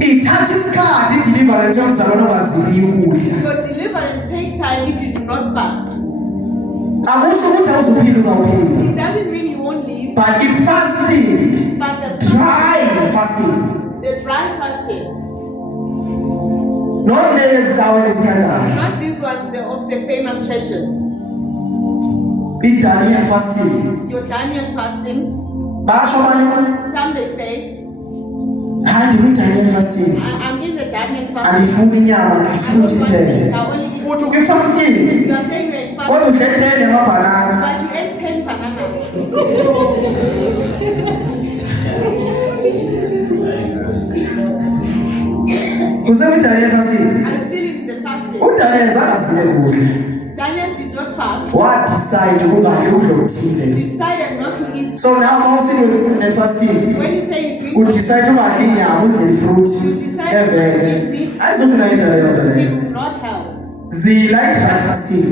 Ithatha isikhathi ideliverance yomzalwane ongaziphi ukudla. Your deliverance takes time if you do not fast. Akusho ukuthi awuzuphila uzawuphila. It doesn't mean you won't live, But if fasting, but dry fasting, the dry fasting, not lezi dawo ezithandayo. not these ones of the famous churches. I-Daniel fasting. Your Daniel fastings, Basho abanye some they say, hayi ndimi-Daniel fasting. I'm in the Daniel fasting. Andifuni inyama, I ndifuna don't want to iphele. eat, I only eat. Uthi ukifasting, You are saying you're in kodwa fasting, udle 10 amabhanana. but you ate 10 bananas. Use-Daniel fasting. I'm still in the fasting. UDaniel zangasile kuhle. Daniel did not fast. Wadecide ukungadli ukudla okuthile. Decided not to eat. So now mawusinwe fasting, When you say you drink, udecide ungadli inyama, uzidle ifruit evele. Ayizukunceda leyo nto it leyo. will not help. Zila i-dry fasting.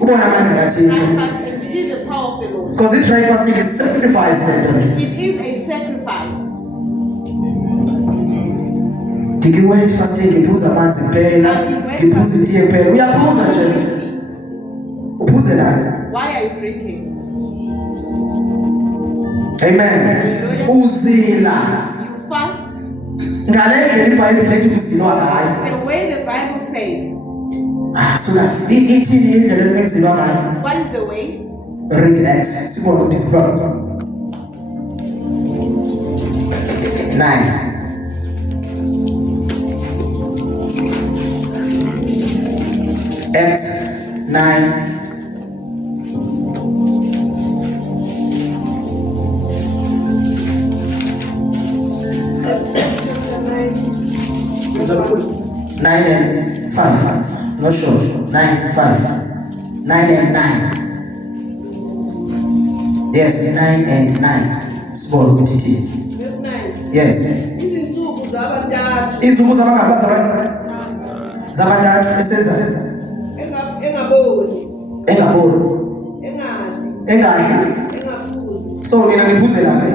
Ubona amandla Dry kaThixo. fast and see the power of the Lord. Because i-dry fasting is sacrifice le nto leyo. It is a sacrifice. Ndiki-wet fasting, ngiphuza amanzi kuphela, ngiphuza itiye kuphela. Uyaphuza nje. Uphuze nayo. Why are you drinking? Amen. Uzila. You fast Ngale ndlela iBhayibheli ethi kuzilwa ngayo. the way the Bible says. So ithini indlela ekuzilwa ngayo? What is the way? Read Acts. Sikwazi ukuthi sibhale. 9. Acts 9. Nine and 5. Not sure. 9, 5. 9 and 9. Yes, 9 and 9. Small BTT. Verse 9. Yes. Izinsuku zabathathu Insuku zabathathu esenza engaboni, engaboni engadli, engadli. engaphuzi. So mina ngiphuze lapha.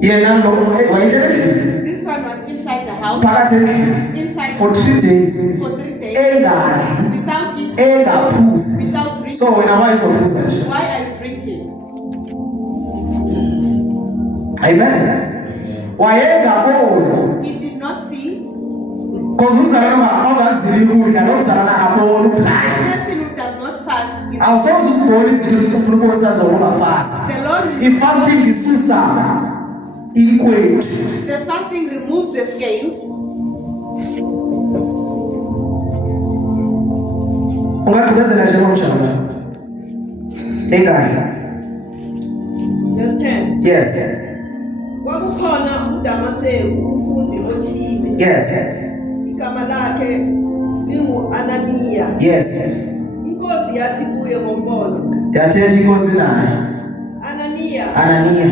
Yena lo wayedlela endlini This one was inside the house. phakathi endlini Inside for 3 days. for 3 days. Engadli, Without eating. engaphuzi. Without drinking. So wena wayezophuza nje. Why are you drinking? Amen. Wayengaboni. He did not see. Because umzalwane ongazili ukudla nomzalwane akaboni The blind. person who does not fast is Awusoze usibone izinto ufuna ukubonisa zona fast. the Lord. I-fasting isusa inkwethu. The fasting removes the scales. Ungagqibezela nje ngomshana. Engadla. Verse 10. Yes. Kwakukhona uDamaseko umfundi othile. Yes. Igama lakhe lingu-Ananiya. Yes. Inkosi yathi kuye ngombono, Yathetha inkosi naye. Ananiya. Ananiya.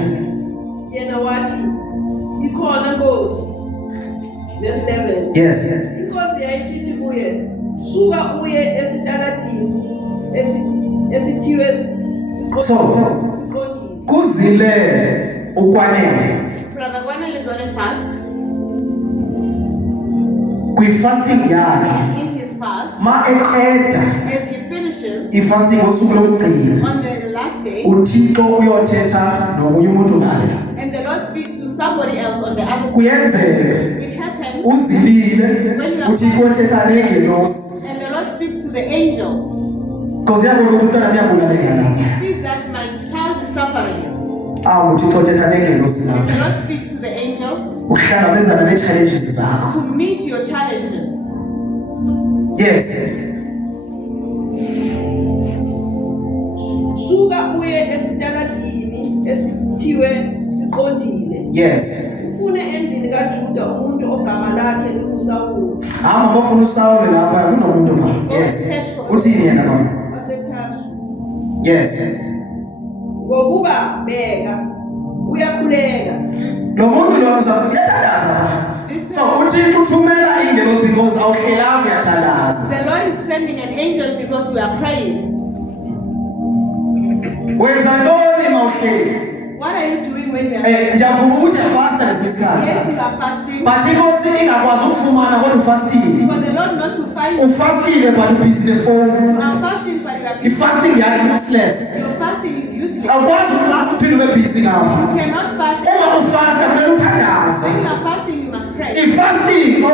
Yena wathi, ikhona Nkosi. Verse 11. Yes. Inkosi yayisithi kuye, suka uye esitaladini esithiwe So, Siqondile. kuzile ukwanele. Brother Gwanel is on a fast. Kwi-fasting yakhe. In his fast, Ma eqeda as he finishes i-fasting ngosuku lokugcina. on the last day, uThixo uyothetha nomunye umuntu ngale. and the Lord speaks to somebody else kuyenzeka it happens uzilile uThixo ethetha nengelosi and the Lord speaks to the angel. because yabona ukuthi umntwana uyabulaleka lapha He sees that my child is suffering. uThixo ethetha nengelosi And the lapha Lord speaks to the angel ukuhlangabezana ne-challenges zakho. to meet your challenges. Yes. Suka uye esitaladini esithiwe siqondile. Yes. Ufune endlini kaJuda umuntu ogama lakhe linguSawuli. Hamba bafuna uSawule lapha kunomuntu pha. Yes. Uthini yena mama? WaseTharsu. Yes. Ngokuba bheka uyakhuleka. Lo muntu lo uyathandaza. So uThixo uthumela ingelosi because awuhlelanga uyathandaza. The Lord is sending an angel because we are praying. Wenza ntoni mawuhleli? What are you doing when you are Ngiyavuma ukuthi uyafasta lesikhathi. Yes, you are fasting. But inkosi ingakwazi ukufumana kodwa ufastile. For the Lord not to find Ufastile but ubusy nefoni. you are fasting, but you are busy. I-fasting yakho useless. Your fasting is useless. Awukwazi ukufasta uphinde ube busy ngapha. You cannot fast. Uma ufasta kumele uthandaze. When you are fasting, you must pray. I-fasting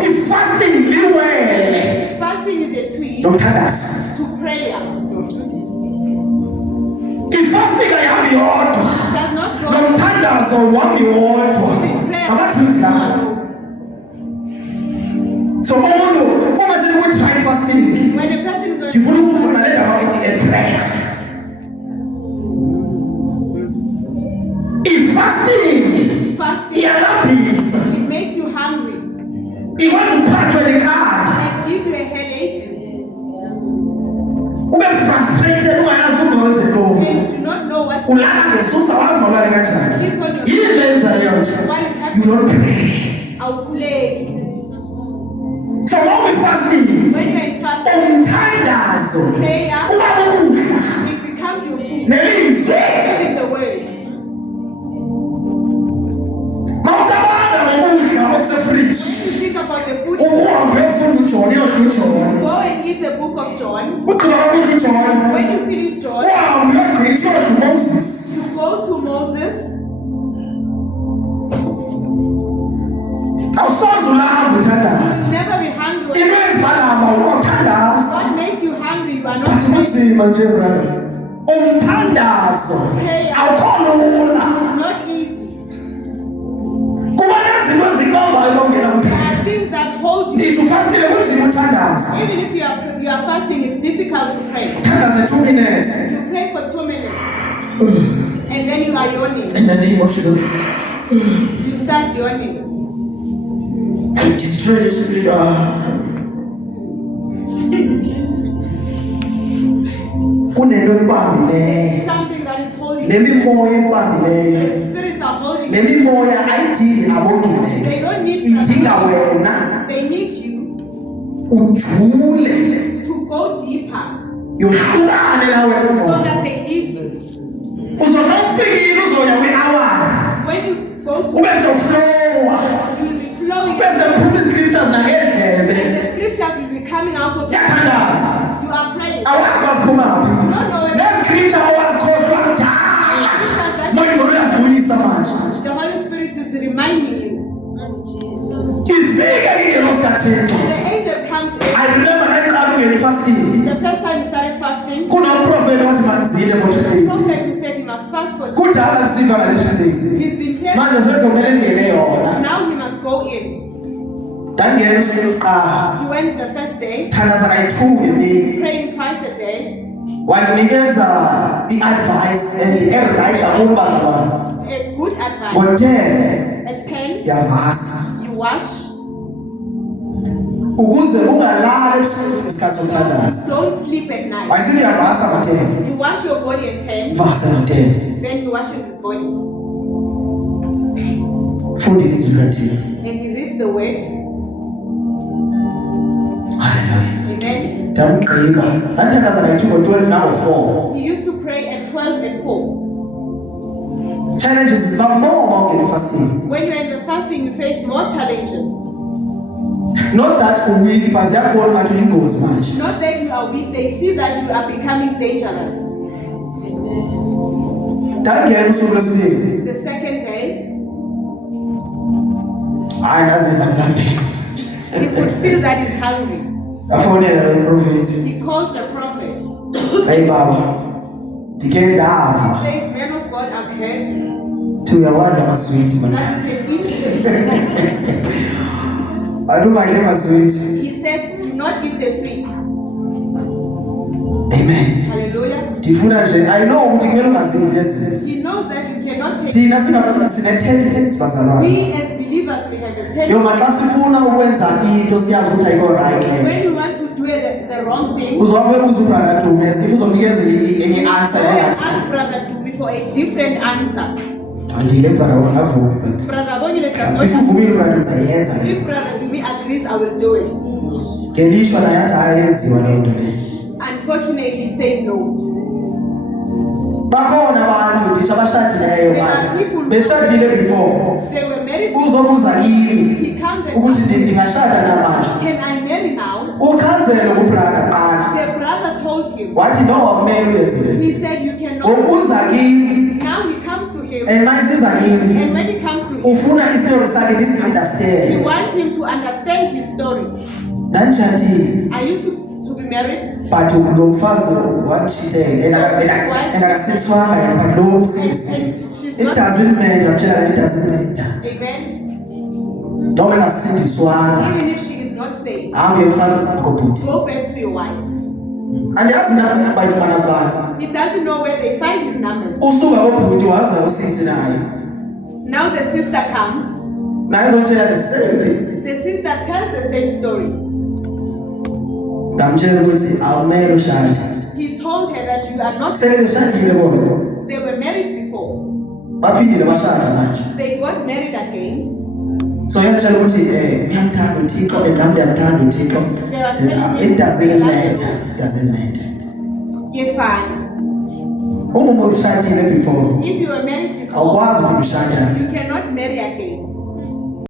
i-fasting liwele Fasting is a twin nomthandazo. to prayer. I-fasting ayihambi yodwa It does not go nomthandazo uhambi wodwa. with prayer. Ngama-twins lama. So umuntu uma senikutry fasting When a person is ndifuna on ukuvula le ndaba ethi eprayer. I-fasting fasting, iyalambisa, it makes you hungry ikwazi ukuphathwa likhanda, and gives you a headache, ube frustrated ungayazi ukuthi wenze ntoni. and you do not know what to Ulala ngesusa wazi mawulale kanjani. sleep on your Yini lenza leyo nto? What is You happening? don't pray. Awukhuleki. So when we fasting, When you are in fasting, umthandazo prayer, uba ukudla it becomes your food. nelizwi. Even the word. Mawucabanga ngokudla okusefriji, When you think about the food, uhambe uyofunda uJohn, uyodla uJohn. go and eat the book of John. Ugqiba ukudla uJohn, When you finish John, uhambe uyogqitha uyodla uMoses. you go to Moses. Awusoze ulambe uthandaza. Never be hungry. Into ezibalamba ukuthandaza. What makes you hungry? You are not But praying. kunzima nje brother. Umthandazo awukho lula. It's not easy. Kuba nezinto ezikubambayo bongena There kuphela. are things that hold you. Ndisho ufastile kunzima uthandaza. Even if you are fasting, it's difficult to pray. Thandaza 2 minutes. You pray for 2 minutes and then you are yawning. In the name of Jesus. You start yawning. I destroy the spirit. Kunento ekubambileyo. Something that is holding Le you. mimoya ekubambileyo. The spirits are holding Le you. mimoya ayidingi abongene. They don't need Idinga you. wena They need you ujule. to go deeper Yohlukane nawe so umoya. that they leave you. Uzona ufikile uzoya kwi-hour. When you go to Ube soflowa. you will be flowing Bese ngiphuma i-scriptures nangendlebe. and the scriptures will be coming out of you. Ngiyathandaza. You are praying. Awazi waziphumaphi. You don't know where Ne-scripture owazikhohlwa kudala. Moya ingqondo uyazibuyisa manje. the Holy Spirit is reminding you. Ifike ingelosi kaThixo. And the angel comes in. I remember naniqala ungena ifastini. The first time you started fasting, Kunomprofeti othi manizile for 3 the days. prophet who said he must fast for 3 Kudala ngisiva ngale 3 days. He's been here. Manje sezomele ngene yona. Now he must go in. Ndangena usuku lokuqala. You went the first day, Thandaza kayi-2 ngemini. praying twice a day, Wanikeza i-advice right kakhulu bazalwane. a good advice. Ngo-10 At 10, yavasa. you wash. Ukuze ungalali ebusuku ngesikhathi somthandazo. Don't sleep at night. Wayesithi uyavasa ngo-10. You wash your body at 10, Vasa ngo-10. then he washes his body. Funda ilizwi likaThixo. And he reads the word. Hallelujah. Amen. Ndamgqiba. Ndandithandaza kayi-2 ngo-12 nango-4. He used to pray at 12 and 4. Challenges ziba more mawungena efastini. When you're in the fasting, you face more challenges. Not that uweak, but ziyakubona ngathi uyingozi manje. Not that you are weak, they see that you are becoming dangerous. Ndangena usuku lwesibili. The second day, hayi ndaziva ndilambile. He could feel that he's hungry. Ndafonela iprofethi. He called the prophet. Hayi baba, ndike ndava. He says, man of God, I've heard Thi uyawadla amaswiti that mana. you can eat. Andungadli amaswiti. He said, do not eat the sweets. Amen. Hallelujah. Ndifuna nje I know ukuthi kumele ungazidli ezi. He knows that you cannot take. Thina singabantu sine-tendency bazalwane. We as believers, we have a Yoma tendency. xa sifuna ukwenza into siyazi ukuthi ayikho right le. When you want to do it, that's the wrong thing. Uzohambe ubuza ubrother Dume if uzonikeza enye answer Go and engathi. ask Brother Dumi for a different answer. Andile brother wangavuma but. Brother Bongile does If not. uvumile brother ndizayenza. If Brother Dumi agrees, I will do it. Ngelishwa naye athi ayenziwa le nto le. Unfortunately, he says no. Bakhona abantu nditsho abashadileyo There are manje. people- Beshadile before. They were married. Uzobuza kimi He comes and ukuthi asks, ndingashada namanje. can I marry now? Uchazele kubrother qala. The brother told him. Wathi no akumele uyenze le. He said you cannot. Ubuza kimi Now he comes to him. and mayisiza kimi. And when he comes to him, Ufuna istory sakhe he lisi-understand. wants him to understand his story. Ndanditshadile I used to be married. but lo mfazi wanditshitela and akaseniswanga yena but lo usindisile. It doesn't matter, mtshela it doesn't matter. Amen. Noma engasindiswanga Even if she is not saved, hambe mfana ngobhuti. go back to your wife. Andiyazi na bayifumana kubani. He doesn't know where they find his numbers. Usuka kobhuti waza usisi naye. Now the sister comes. Naye ezotshela the same thing. The sister tells the same story. Ngamtshela ukuthi awumele ushade. He told her that you are not. Sele beshadile bona. They were married before. Baphindile bashada manje. They got married again. So uyatshela ukuthi uyamthanda uThixo and nami ndiyamthanda uThixo. It doesn't matter. It doesn't matter. You're fine. Uma ushadile before If you were married before, awukwazi ukushada. you cannot marry again.